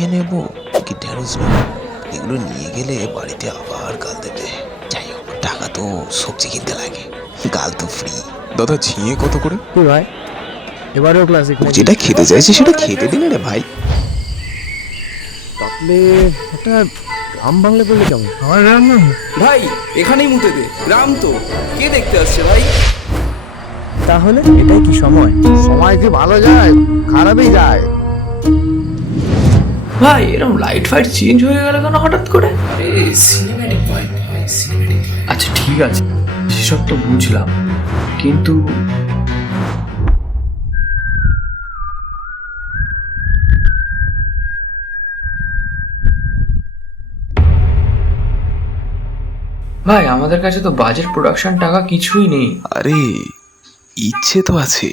নিয়ে নেব কি ঢেঁড়স নেব? এগুলো নিয়ে গেলে বাড়িতে আবার গাল দেবে। যাই হোক, টাকা তো সবজি কিনতে লাগে, গাল তো ফ্রি। দাদা ঝিঙে কত করে? কি ভাই, এবারেও ক্লাসিক ও যেটা খেতে চাইছি সেটা খেতে দিন রে ভাই। তাহলে একটা গ্রাম বাংলা করলে কেমন? আমার গ্রাম না, ভাই এখানেই মুতে দে, গ্রাম তো কে দেখতে আসছে ভাই? তাহলে এটাই কি সময়? সময় কি ভালো যায়, খারাপই যায়। ভাই এরকম লাইট ফাইট চেঞ্জ হয়ে গেল কেন হঠাৎ করে? সিনেম্যাটিক ভাই, সিনেম্যাটিক। আচ্ছা ঠিক আছে, সেসব তো বুঝলাম, কিন্তু ভাই আমাদের কাছে তো বাজেট প্রোডাকশন টাকা কিছুই নেই। আরে ইচ্ছে তো আছে।